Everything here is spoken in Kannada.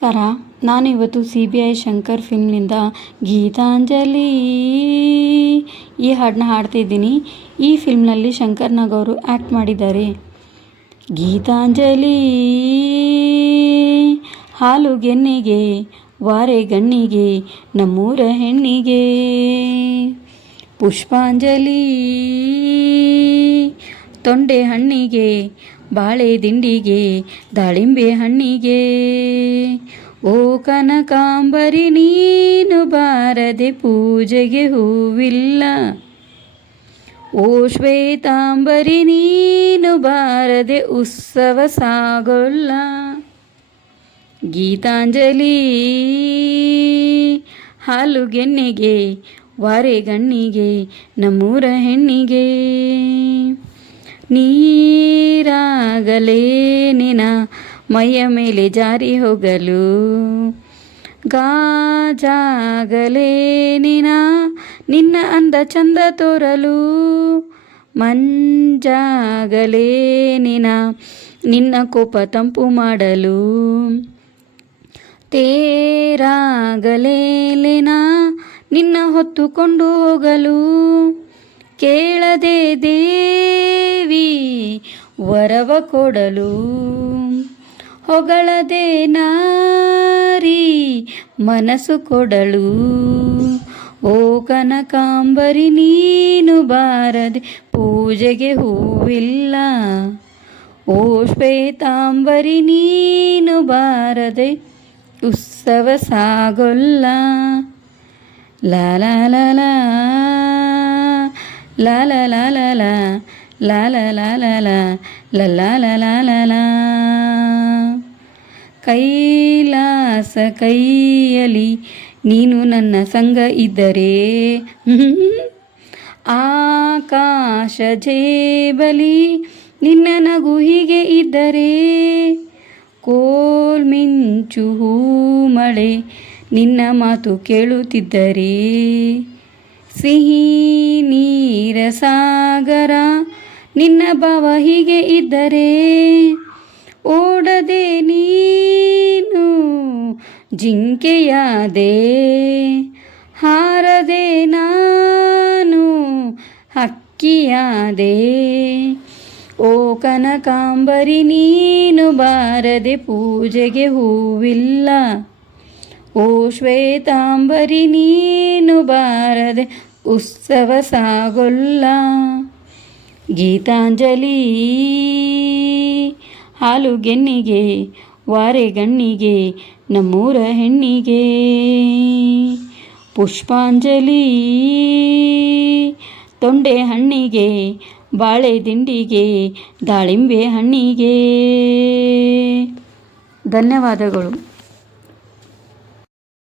ನಮಸ್ಕಾರ. ನಾನಿವತ್ತು CBI ಶಂಕರ್ ಫಿಲ್ಮ್ನಿಂದ ಗೀತಾಂಜಲಿ ಈ ಹಾಡನ್ನ ಹಾಡ್ತಿದ್ದೀನಿ. ಈ ಫಿಲ್ಮ್ನಲ್ಲಿ ಶಂಕರ್ ನಾಗ್ ಅವರು ಆ್ಯಕ್ಟ್ ಮಾಡಿದ್ದಾರೆ. ಗೀತಾಂಜಲಿ ಹಾಲು ಗೆನ್ನೆಗೆ ವಾರೆ ಗಣ್ಣಿಗೆ ನಮ್ಮೂರ ಹೆಣ್ಣಿಗೆ, ಪುಷ್ಪಾಂಜಲಿ ತೊಂಡೆ ಹಣ್ಣಿಗೆ ಬಾಳೆ ದಿಂಡಿಗೆ ದಾಳಿಂಬೆ ಹಣ್ಣಿಗೆ, ಓ ಕನಕಾಂಬರಿ ನೀನು ಬಾರದೆ ಪೂಜೆಗೆ ಹೂವಿಲ್ಲ, ಓ ಶ್ವೇತಾಂಬರಿ ನೀನು ಬಾರದೆ ಉತ್ಸವ ಸಾಗೊಲ್ಲ. ಗೀತಾಂಜಲಿ ಹಾಲು ಗೆನ್ನೆಗೆ ವಾರೆ ಗಣ್ಣಿಗೆ ನಮ್ಮೂರ ಹೆಣ್ಣಿಗೆ, ನೀರಾಗಲೇ ನಿನ ಮೈಯ ಮೇಲೆ ಜಾರಿ ಹೋಗಲು, ಗಾಜಾಗಲೇ ನಿನ್ನ ಅಂದ ಚಂದ ತೋರಲು, ಮಂಜಾಗಲೇ ನಿನ್ನ ಕೋಪ ತಂಪು ಮಾಡಲು, ತೇರಾಗಲೇ ನಿನ್ನ ಹೊತ್ತುಕೊಂಡು ಹೋಗಲು, ಕೇಳದೆ ದೇವಿ ವರವ ಕೊಡಲು, ಹೊಗಳದೆ ನಾರಿ ಮನಸ್ಸು ಕೊಡಲು, ಓ ಕನಕಾಂಬರಿ ನೀನು ಬಾರದೆ ಪೂಜೆಗೆ ಹೂವಿಲ್ಲ, ಓ ಶ್ವೇತಾಂಬರಿ ನೀನು ಬಾರದೆ ಉತ್ಸವ ಸಾಗೊಲ್ಲ. ಲಾ ಲಾ ಲಾ ಲಾ ಲಾ ಲಾ ಲಾ ಲಾ ಲಾ ಲಾ ಲಾ ಲಾ ಲಾ ಲಾ ಲಾ ಲಾ ಲಾ ಲಾ. ಕೈಲಾಸ ಕೈಯಲಿ ನೀನು ನನ್ನ ಸಂಗ ಇದ್ದರೆ, ಆಕಾಶ ಜೇಬಲಿ ನಿನ್ನ ನಗು ಹೀಗೆ ಇದ್ದರೆ, ಕೋಲ್ಮಿಂಚು ಹೂ ಮಳೆ ನಿನ್ನ ಮಾತು ಕೇಳುತ್ತಿದ್ದರೆ, ಸಿಹಿ ನೀರ ಸಾಗರ ನಿನ್ನ ಭಾವ ಹೀಗೆ ಇದ್ದರೆ, ಓಡದೆ ನೀನು ಜಿಂಕೆಯಾದೆ ಹಾರದೆ ನಾನು ಹಕ್ಕಿಯಾದೆ, ಓ ಕನಕಾಂಬರಿ ನೀನು ಬಾರದೆ ಪೂಜೆಗೆ ಹೂವಿಲ್ಲ, ಓ ಶ್ವೇತಾಂಬರಿ ನೀನು ಬಾರದೆ ಉತ್ಸವ ಸಾಗೊಲ್ಲ. ಗೀತಾಂಜಲಿ ಹಾಲು ಗೆನ್ನಿಗೆ ವಾರೆ ಗಣ್ಣಿಗೆ ನಮ್ಮೂರ ಹೆಣ್ಣಿಗೆ, ಪುಷ್ಪಾಂಜಲಿ ತೊಂಡೆ ಹಣ್ಣಿಗೆ ಬಾಳೆ ದಿಂಡಿಗೆ ದಾಳಿಂಬೆ ಹಣ್ಣಿಗೆ. ಧನ್ಯವಾದಗಳು.